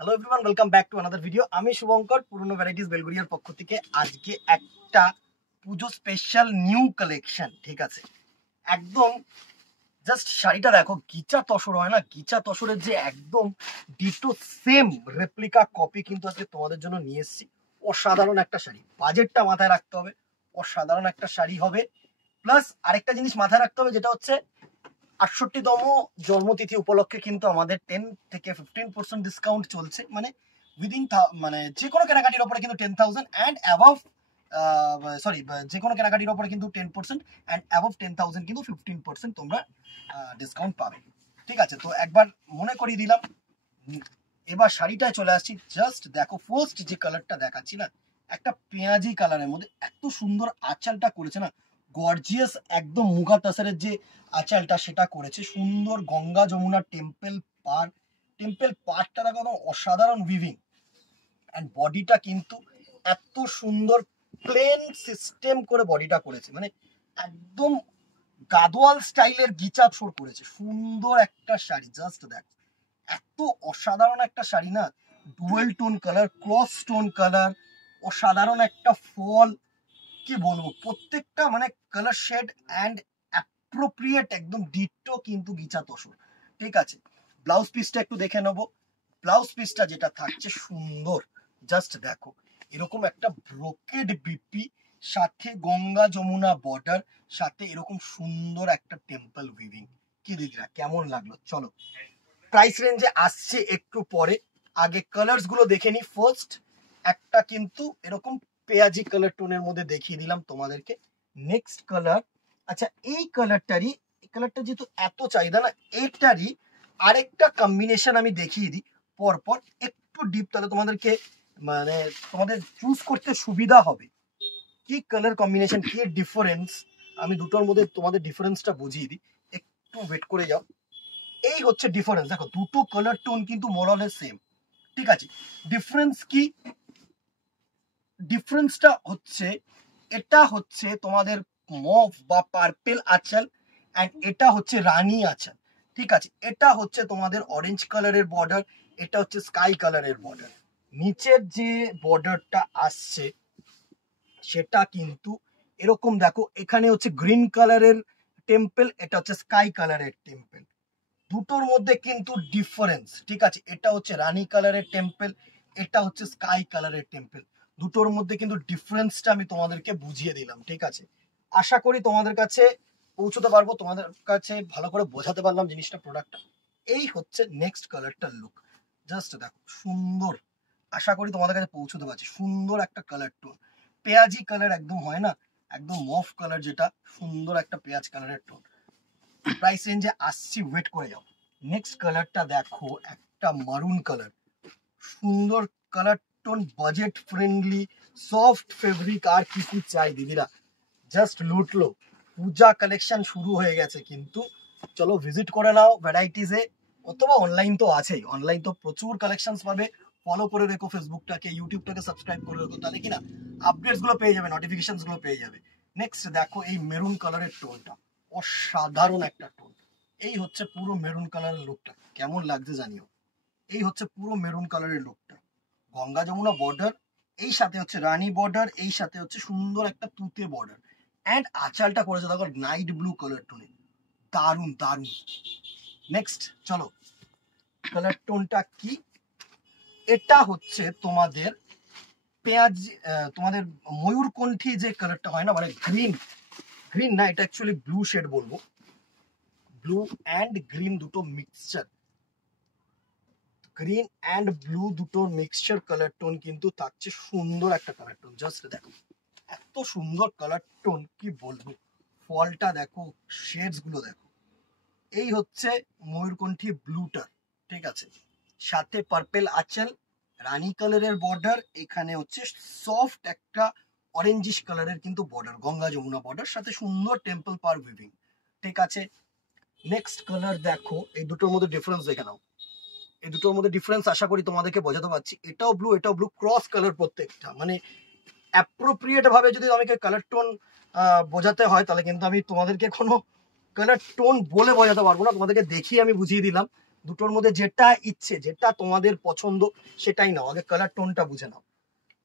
Hello everyone, welcome back to another video. আমি শুভঙ্কর, পুরনো varieties বেলগুড়িয়ার পক্ষ থেকে। আজকে একটা পুজো স্পেশাল নিউ কালেকশন, ঠিক আছে? একদম জাস্ট শাড়িটা দেখো, গিচা তসর হয় না, গিচা তসরের যে একদম ডিটো সেম রেপ্লিকা কপি কিন্তু আজকে তোমাদের জন্য নিয়ে এসেছি। অসাধারণ একটা শাড়ি, বাজেটটা মাথায় রাখতে হবে, অসাধারণ একটা শাড়ি হবে। প্লাস আরেকটা জিনিস মাথায় রাখতে হবে, যেটা হচ্ছে ৬৮তম জন্মতিথি উপলক্ষে কিন্তু আমাদের 10 থেকে 15% ডিসকাউন্ট চলছে। মানে উইদিন মানে যে কোনো কেনাকাটির ওপরে কিন্তু 10,000 অ্যান্ড অ্যাবভ, সরি, যে কোনো কেনাকাটির ওপরে কিন্তু 10% অ্যান্ড অ্যাবভ 10,000 কিন্তু 15% তোমরা ডিসকাউন্ট পাবে। ঠিক আছে, তো একবার মনে করিয়ে দিলাম। এবার শাড়িটায় চলে আসছি। জাস্ট দেখো, ফার্স্ট যে কালারটা দেখাচ্ছি না, একটা পেঁয়াজি কালারের মধ্যে এত সুন্দর আঁচলটা করেছে না, গর্জিয়াস একদম মুগা তাসারের যে আঁচলটা সেটা করেছে সুন্দর। গঙ্গা যমুনা টেম্পল পার্টটা দেখো, অসাধারণ উইভিং। অ্যান্ড বডিটা কিন্তু এত সুন্দর প্লেন সিস্টেম করে বডিটা করেছে, মানে একদম গাদোয়াল স্টাইলের গিচা ছোর করেছে। সুন্দর একটা শাড়ি, জাস্ট দেখো, এত অসাধারণ একটা শাড়ি না। Dual tone colour, cross tone colour, অসাধারণ একটা ফল। কি বলবো, প্রত্যেকটা মানে কালার শেড অ্যান্ড অ্যাপ্রোপ্রিয়েট, একদম ডিটো কিন্তু গিচা তসর। ঠিক আছে, ব্লাউজ পিসটা একটু দেখে নেবো। ব্লাউজ পিসটা যেটা থাকছে সুন্দর, জাস্ট দেখো, এরকম একটা ব্রোকেড বিপি, সাথে গঙ্গা যমুনা বর্ডার, সাথে এরকম সুন্দর একটা টেম্পল উইভিং। কি দিদিরা, কেমন লাগলো? চলো প্রাইস রেঞ্জে আসছে একটু পরে, আগে কালার্স গুলো দেখে নি। ফার্স্ট একটা কিন্তু এরকম পেঁয়াজি কালার টোনের মধ্যে দেখিয়ে দিলাম তোমাদেরকে। নেক্সট কালার, আচ্ছা এই কালারটা যেহেতু এত চাহিদা না, এটারই আরেকটা কম্বিনেশন আমি দেখিয়ে দিই পরপর, একটু ডিপ, তাহলে তোমাদেরকে মানে তোমাদের চুজ করতে সুবিধা হবে। কি কালার কম্বিনেশন, কি ডিফারেন্স, আমি দুটোর মধ্যে তোমাদের ডিফারেন্সটা বুঝিয়ে দিই। একটু ওয়েট করে যাও। এই হচ্ছে ডিফারেন্স, দেখো দুটো কালার টোন কিন্তু মোরালে সেম। ঠিক আছে, ডিফারেন্স কি? ডিফারেন্সটা হচ্ছে, এটা হচ্ছে তোমাদের মভ বা পার্পেল আঁচল, অ্যান্ড এটা হচ্ছে রানী আঁচল। ঠিক আছে, এটা হচ্ছে তোমাদের অরেঞ্জ কালারের বর্ডার, এটা হচ্ছে স্কাই কালারের বর্ডার। নিচের যে বর্ডারটা আসছে সেটা কিন্তু এরকম দেখো, এখানে হচ্ছে গ্রিন কালারের টেম্পল, এটা হচ্ছে স্কাই কালারের টেম্পল। দুটোর মধ্যে কিন্তু ডিফারেন্স। ঠিক আছে, এটা হচ্ছে রানী কালারের টেম্পল, এটা হচ্ছে স্কাই কালারের টেম্পল। দুটোর মধ্যে কিন্তু ডিফারেন্সটা আমি তোমাদেরকে বুঝিয়ে দিলাম। ঠিক আছে, আশা করি তোমাদের কাছে পৌঁছতে পারবো, তোমাদের কাছে ভালো করে বোঝাতে পারলাম জিনিসটা, প্রোডাক্টটা। এই হচ্ছে নেক্সট কালারটার লুক, জাস্ট দেখো সুন্দর। আশা করি তোমাদের কাছে পৌঁছতে পারছি। সুন্দর একটা কালার টোন, পেঁয়াজি কালার একদম হয় না, একদম মফ কালার, যেটা সুন্দর একটা পেঁয়াজ কালারের টোন। প্রাইস রেঞ্জে আসছি, ওয়েট করে যাও। নেক্সট কালারটা দেখো, একটা মারুন কালার, সুন্দর colour tone, budget friendly, soft fabric. আর কিছু চাই দিদিরা, জাস্ট লুটলো। পূজা কালেকশন শুরু হয়ে গেছে কিন্তু, চলো ভিজিট করে নাও ভ্যারাইটিসে, অথবা অনলাইন তো আছেই, অনলাইন তো প্রচুর কালেকশন পাবে। ফলো করে রেখো ফেসবুকটাকে, ইউটিউবটাকে সাবস্ক্রাইব করে রেখো, তাহলে কিনা আপডেটস গুলো পেয়ে যাবে, নোটিফিকেশন গুলো পেয়ে যাবে। নেক্সট দেখো, এই মেরুন কালারের টোনটা, অসাধারণ একটা টোন। এই হচ্ছে পুরো মেরুন কালারের লুকটা, কেমন লাগছে জানিও। এই হচ্ছে পুরো মেরুন কালারের লুকটা, গঙ্গা যমুনা বর্ডার, এই সাথে হচ্ছে রানী বর্ডার, এই সাথে হচ্ছে সুন্দর একটা তুতে বর্ডার, অ্যান্ড আঁচলটা করেছে দেখো নাইট ব্লু কালার টোনে, দারুন দারুন। নেক্সট চলো, কালার টোনটা কি? এটা হচ্ছে তোমাদের পেঁয়াজ, তোমাদের ময়ূরকণ্ঠী যে কালারটা হয় না, মানে গ্রিন, গ্রিন না, এটা অ্যাকচুয়ালি ব্লু শেড বলবো, ব্লু অ্যান্ড গ্রিন দুটো মিক্সচার, গ্রিন অ্যান্ড ব্লু দুটো মিক্সচার কালার টোন কিন্তু থাকছে। সুন্দর একটা কালার টোন, জাস্ট দেখো এত সুন্দর কালার টোন, কি বলবো। ফলটা দেখো, শেডস গুলো দেখো। এই হচ্ছে ময়ূরকণ্ঠী ব্লুটা, ঠিক আছে, সাথে পার্পেল আঁচল, রানী কালারের বর্ডার, এখানে হচ্ছে সফট একটা অরেঞ্জিশ কালারের কিন্তু বর্ডার, গঙ্গা যমুনা বর্ডার, সাথে সুন্দর টেম্পল পার উইভিং। ঠিক আছে, নেক্সট কালার দেখো, এই দুটোর মধ্যে ডিফারেন্স দেখে নাও। এই দুটোর মধ্যে ডিফারেন্স আশা করি তোমাদেরকে বোঝাতে পারছি। এটাও ব্লু, এটাও ব্লু, ক্রস কালার প্রত্যেকটা, মানে অ্যাপ্রোপ্রিয়েট ভাবে যদি আমাকে কালার টোন বোঝাতে হয়, তাহলে কিন্তু আমি তোমাদেরকে কোনো কালার টোন বলে বোঝাতে পারবো না, তোমাদেরকে দেখিয়ে আমি বুঝিয়ে দিলাম। দুটোর মধ্যে যেটা ইচ্ছে, যেটা তোমাদের পছন্দ সেটাই নাও, আগে কালার টোনটা বুঝে নাও।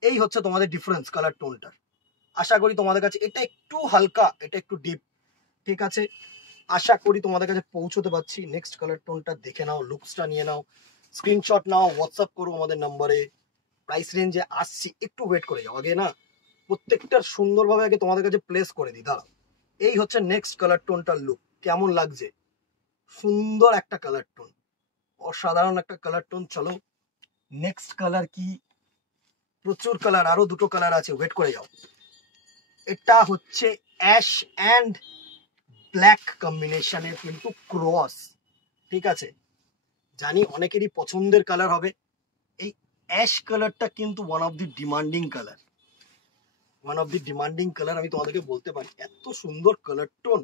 এই হচ্ছে তোমাদের ডিফারেন্স কালার টোনটার। আশা করি তোমাদের কাছে এটা একটু হালকা, এটা একটু ডিপ, ঠিক আছে, আশা করি তোমাদের কাছে পৌঁছতে পারছি। নেক্সট কালার টোনটা দেখে নাও, লুকসটা নিয়ে নাও, স্ক্রিনশট নাও, হোয়াটসঅ্যাপ করো আমাদের নাম্বারে। প্রাইস রেঞ্জে আসছি, একটু ওয়েট করে যাও, আগে না প্রত্যেকটার সুন্দরভাবে আগে তোমাদের কাছে প্লেস করে দিই, দাঁড়াও। এই হচ্ছে নেক্সট কালার টোনটার লুক, কেমন লাগছে? সুন্দর একটা কালার টোন, অসাধারণ একটা কালার টোন। চলো নেক্সট কালার কি, প্রচুর কালার, আরো দুটো কালার আছে, ওয়েট করে যাও। এটা হচ্ছে অ্যাশ অ্যান্ড ব্ল্যাক কম্বিনেশনের কিন্তু ক্রস, ঠিক আছে, জানি অনেকেরই পছন্দের কালার হবে। এই অ্যাশ কালারটা কিন্তু one of the demanding colour, আমি তোমাদেরকে বলতে পারি, এত সুন্দর কালার টোন,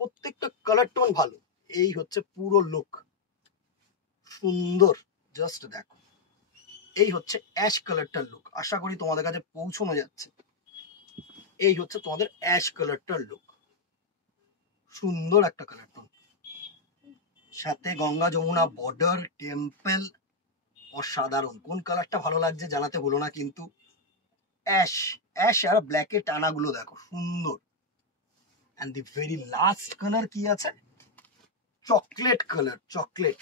প্রত্যেকটা কালার টোন ভালো। এই হচ্ছে পুরো লুক, সুন্দর, জাস্ট দেখো। এই হচ্ছে অ্যাশ কালারটার লুক, আশা করি তোমাদের কাছে পৌঁছানো যাচ্ছে। এই হচ্ছে তোমাদের অ্যাশ কালারটার লুক, সুন্দর একটা কালার টোন, সাথে গঙ্গা যমুনা বর্ডার, টেম্পল, অসাধারণ। কোন কালারটা ভালো লাগছে জানাতে হলো না কিন্তু। অ্যাশ, অ্যাশ আর ব্ল্যাকের টানাগুলো দেখো, সুন্দর। And the very last colour কি আছে, চকলেট কালার, চকলেট।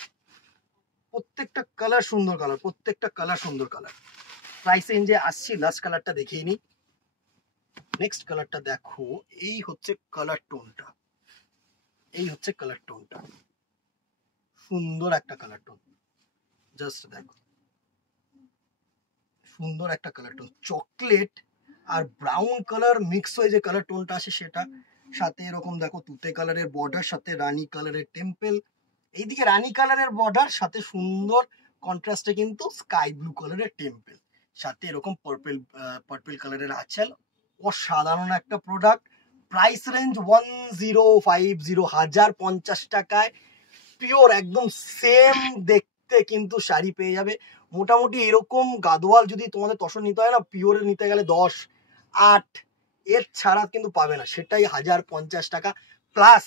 প্রত্যেকটা কালার সুন্দর কালার, প্রত্যেকটা কালার সুন্দর কালার। প্রাইস রেঞ্জে আসছি, লাস্ট কালারটা দেখিয়ে নি। নেক্সট কালারটা দেখো, এই হচ্ছে কালার টোনটা, এই হচ্ছে কালার টোনটা, সুন্দর একটা কালার টোন, জাস্ট দেখো, সুন্দর একটা কালার টোন। চকলেট আর ব্রাউন কালার মিক্স হয়ে যে কালার টোনটা আসে সেটা, সাথে এরকম দেখো তুতে কালারের বর্ডার, সাথে রানী কালারের টেম্পল, এইদিকে রানী কালারের বর্ডার, সাথে সুন্দর কন্ট্রাস্টে কিন্তু স্কাই ব্লু কালারের টেম্পল, সাথে এরকম পার্পল কালারের আঁচল। অসাধারণ একটা প্রোডাক্ট। প্রাইস রেঞ্জ 1050, 1050 টাকায় পিওর একদম সেম দেখতে কিন্তু শাড়ি পেয়ে যাবে। মোটামুটি এরকম গাদোয়াল যদি তোমাদের তসর নিতে হয় না, পিওরে নিতে গেলে 10, 8 এর ছাড়া কিন্তু পাবে না, সেটাই 1050 টাকা প্লাস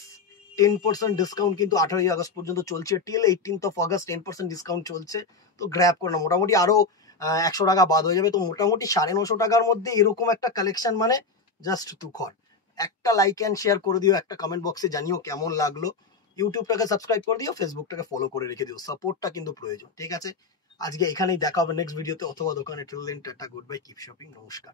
10% ডিসকাউন্ট কিন্তু 18ই আগস্ট পর্যন্ত চলছে, till 18th of August 10% discount চলছে। তো গ্র্যাব করে না, মোটামুটি আরো 100 টাকা বাদ হয়ে যাবে। তো মোটামুটি 950 টাকার মধ্যে এরকম একটা কালেকশন মানে জাস্ট তুখর। একটা লাইক অ্যান্ড শেয়ার করে দিও, একটা কমেন্ট বক্সে জানিও কেমন লাগলো। ইউটিউবটাকে সাবস্ক্রাইব করে দিও, ফেসবুকটাকে ফলো করে রেখে দিও, সাপোর্টটা কিন্তু প্রয়োজন, ঠিক আছে। আজকে এখানেই দেখা হবে নেক্সট ভিডিওতে অথবা দোকানে। Till then tata, good bye, keep shopping, নমস্কার।